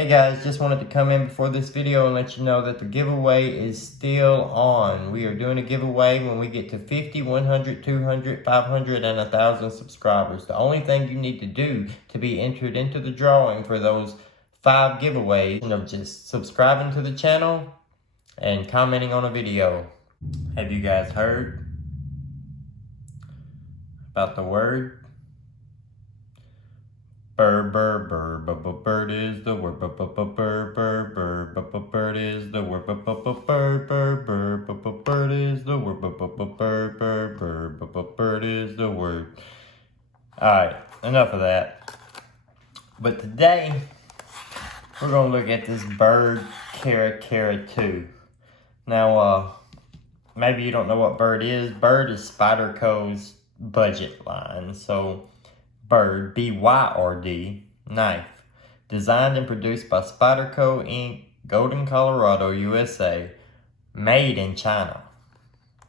Hey guys, just wanted to come in before this video and let you know that the giveaway is still on. We are doing a giveaway when we get to 50, 100, 200, 500, and 1,000 subscribers. The only thing you need to do to be entered into the drawing for those 5 giveaways is just subscribing to the channel and commenting on a video. Have you guys heard about the word? Byrd, Byrd, Byrd, Byrd is the word. Byrd, Byrd, Byrd, Byrd is the word. Byrd, Byrd, Byrd, Byrd is the word. Byrd, Byrd, Byrd, Byrd is the word. Alright, enough of that. But today, we're going to look at this Byrd Cara 2. Now, maybe you don't know what Byrd is. Byrd is Spydercos' budget line. So, Byrd, B-Y-R-D, knife. Designed and produced by Spyderco, Inc., Golden, Colorado, USA. Made in China.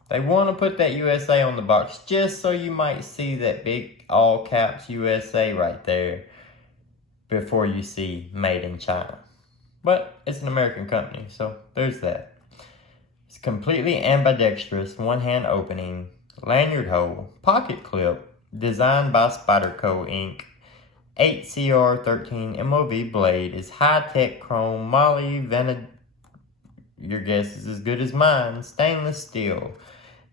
They want to put that USA on the box just so you might see that big all caps USA right there before you see Made in China. But it's an American company, so there's that. It's completely ambidextrous, one-hand opening, lanyard hole, pocket clip, designed by Spyderco, Inc. 8CR13 MOV blade is high-tech chrome moly vented. Your guess is as good as mine. Stainless steel.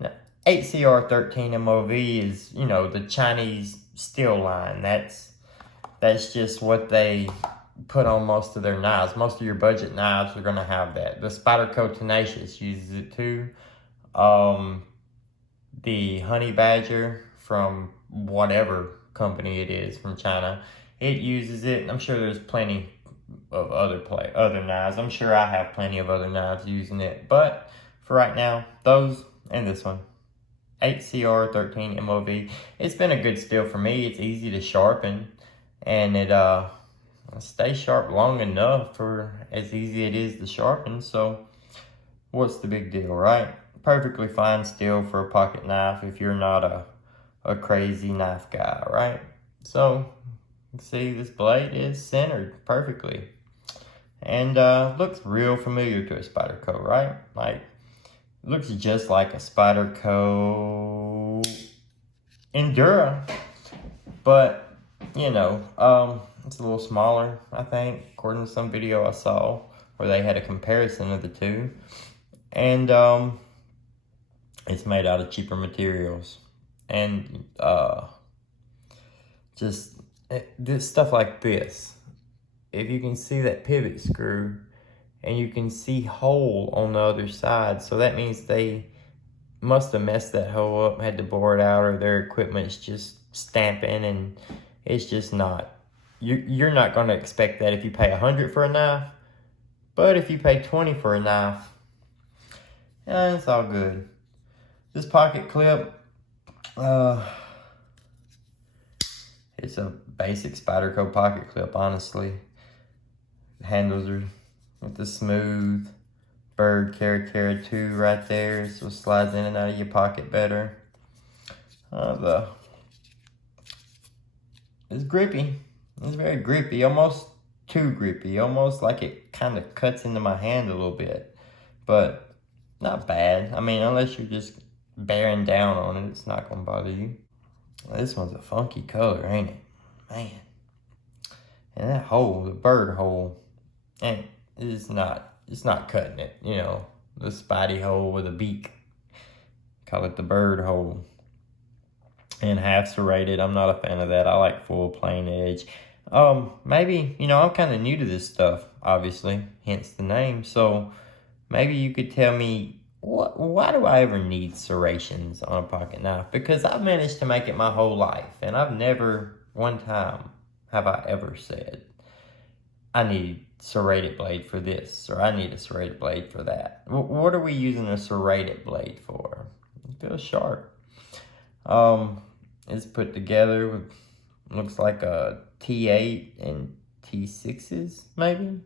Now, 8CR13 MOV is, you know, the Chinese steel line. That's just what they put on most of their knives. Most of your budget knives are going to have that. The Spyderco Tenacious uses it too. The Honey Badger from whatever company it is from China, it uses it. I'm sure there's plenty of other knives. I'm sure I have plenty of other knives using it. But for right now, those and this one. 8CR13 MOV. It's been a good steel for me. It's easy to sharpen. And it stays sharp long enough for as easy it is to sharpen. So what's the big deal, right? Perfectly fine steel for a pocket knife if you're not a crazy knife guy, right? So you can see this blade is centered perfectly and looks real familiar to a Spyderco, right? Like, looks just like a Spyderco Endura, but you know, it's a little smaller, I think, according to some video I saw where they had a comparison of the two. And it's made out of cheaper materials. And this stuff like this, if you can see that pivot screw and you can see hole on the other side, so that means they must have messed that hole up, had to bore it out, or their equipment's just stamping, and it's just not. You're not going to expect that if you pay $100 for a knife, but if you pay $20 for a knife, it's all good. This pocket clip, it's a basic Spyderco pocket clip, honestly. The handles are with the smooth Byrd Cara 2 right there, so it slides in and out of your pocket better. It's grippy. It's very grippy, almost too grippy, almost like it kind of cuts into my hand a little bit, but not bad. I mean, unless you're just bearing down on it, it's not gonna bother you. This one's a funky color, ain't it? Man. And that hole, the Byrd hole, and it's not cutting it, you know, the Spidey hole with a beak. Call it the Byrd hole. And half serrated, I'm not a fan of that. I like full plain edge. Maybe, you know, I'm kind of new to this stuff, obviously, hence the name. So maybe you could tell me, why do I ever need serrations on a pocket knife? Because I've managed to make it my whole life, and I've never, one time, have I ever said, I need serrated blade for this, or I need a serrated blade for that. What are we using a serrated blade for? It feels sharp. It's put together with, looks like a T8 and T6s, maybe?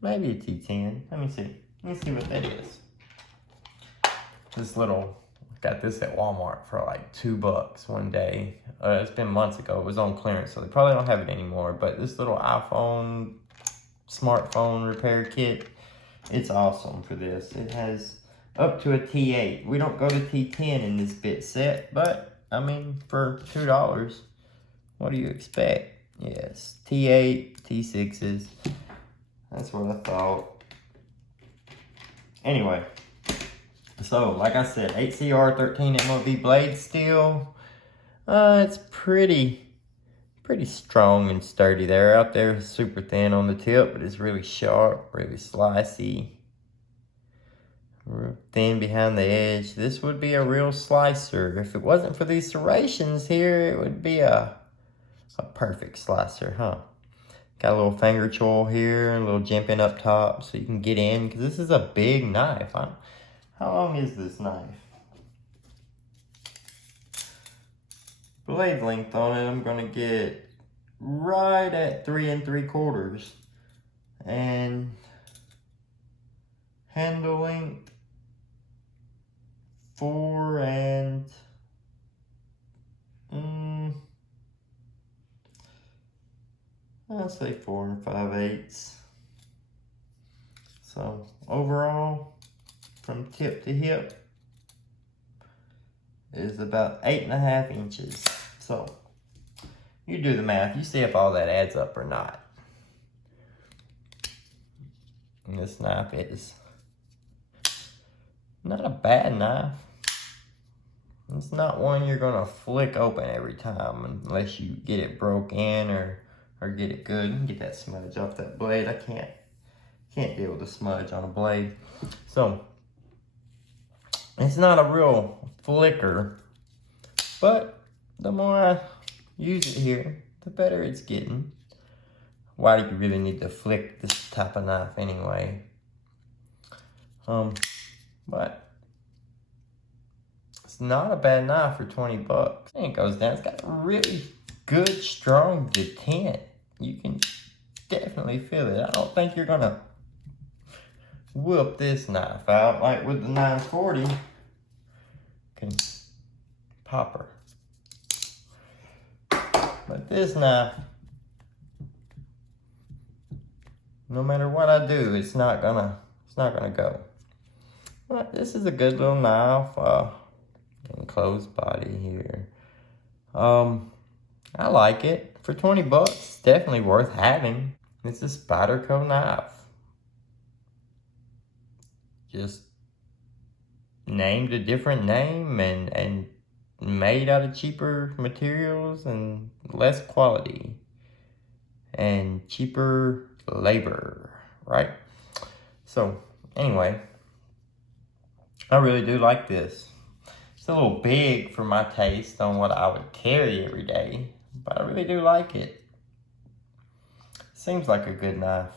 Maybe a T10. Let me see what that is. This little got this at Walmart for like $2 one day. It's been months ago. It was on clearance, so they probably don't have it anymore. But this little iPhone smartphone repair kit, it's awesome for this. It has up to a T8. We don't go to T10 in this bit set, but I mean, for $2, what do you expect? Yes, T8, T6s. That's what I thought. Anyway, so like I said, 8CR13 MOV blade steel. It's pretty strong and sturdy there. Out there, super thin on the tip, but it's really sharp, really slicey. Real thin behind the edge. This would be a real slicer. If it wasn't for these serrations here, it would be a perfect slicer, huh? Got a little finger choil here, a little jimping up top so you can get in, because this is a big knife. How long is this knife? Blade length on it, I'm gonna get right at 3 3/4. And handle length 4 and I'll say 4 5/8. So overall, from tip to hip, is about 8.5 inches. So you do the math, you see if all that adds up or not. And this knife is not a bad knife. It's not one you're gonna flick open every time unless you get it broke in or get it good. Get that smudge off that blade. I can't deal with the smudge on a blade. So it's not a real flicker, but the more I use it here, the better it's getting. Why do you really need to flick this type of knife anyway? But it's not a bad knife for $20. And it goes down. It's got really good, strong detent. You can definitely feel it. I don't think you're gonna whip this knife out like with the 940. Can pop her. But this knife, no matter what I do, it's not gonna go. But this is a good little knife. Enclosed body here. I like it. For $20, it's definitely worth having. It's a Spyderco knife. Just named a different name and made out of cheaper materials and less quality and cheaper labor, right? So anyway, I really do like this. It's a little big for my taste on what I would carry every day, but I really do like it. Seems like a good knife.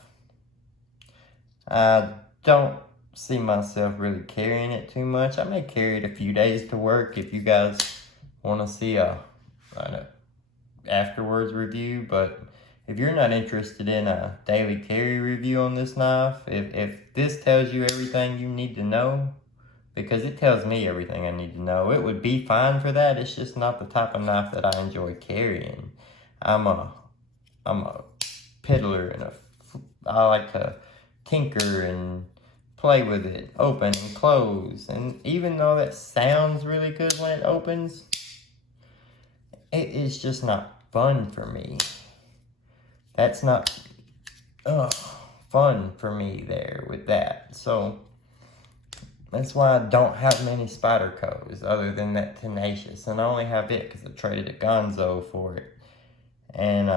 I don't see myself really carrying it too much. I may carry it a few days to work if you guys want to see a afterwards review, but if you're not interested in a daily carry review on this knife, if this tells you everything you need to know, because it tells me everything I need to know, it would be fine for that. It's just not the type of knife that I enjoy carrying. I'm a peddler and I like to tinker and play with it, open and close. And even though that sounds really good when it opens, it is just not fun for me. That's not fun for me there with that. So that's why I don't have many Spydercos other than that Tenacious. And I only have it because I traded a Gonzo for it. And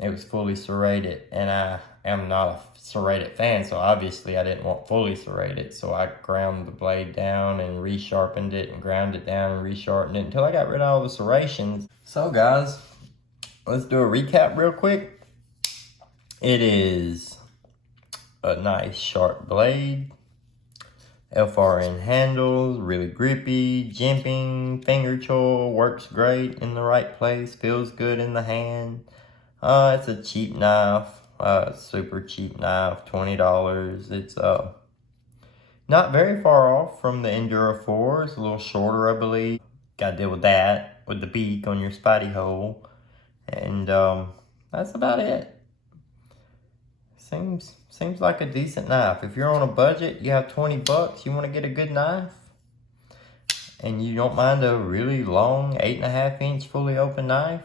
it was fully serrated. And I am not a serrated fan, so obviously I didn't want fully serrated. So I ground the blade down and resharpened it and ground it down and resharpened it until I got rid of all the serrations. So guys, let's do a recap real quick. It is a nice sharp blade. FRN handles, really grippy, jimping, finger choil, works great in the right place, feels good in the hand. It's a cheap knife, super cheap knife, $20. Not very far off from the Enduro 4. It's a little shorter, I believe. Gotta deal with that, with the beak on your Spidey hole. And that's about it. Seems like a decent knife. If you're on a budget, you have 20 bucks, you want to get a good knife, and you don't mind a really long 8.5 inch fully open knife,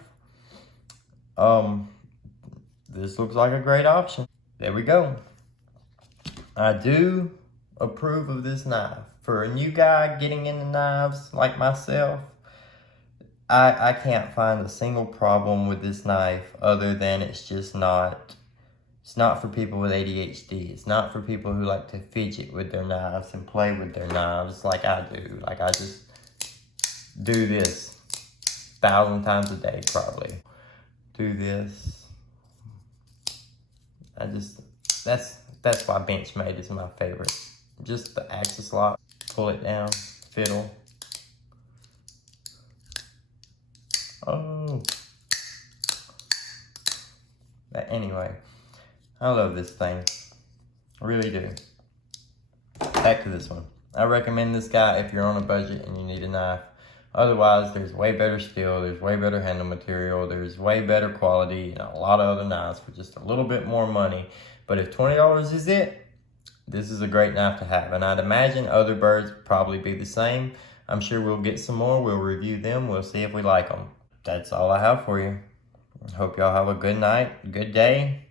this looks like a great option. There we go. I do approve of this knife. For a new guy getting into knives like myself, I can't find a single problem with this knife other than it's not for people with ADHD. It's not for people who like to fidget with their knives and play with their knives like I do. Like, I just do this 1,000 times a day probably. Do this. That's why Benchmade is my favorite. Just the axis lock, pull it down, fiddle. Oh. But anyway, I love this thing. I really do. Back to this one. I recommend this guy if you're on a budget and you need a knife. Otherwise, there's way better steel, there's way better handle material, there's way better quality, and a lot of other knives for just a little bit more money. But if $20 is it, this is a great knife to have. And I'd imagine other Byrds would probably be the same. I'm sure we'll get some more, we'll review them, we'll see if we like them. That's all I have for you. Hope y'all have a good night, good day.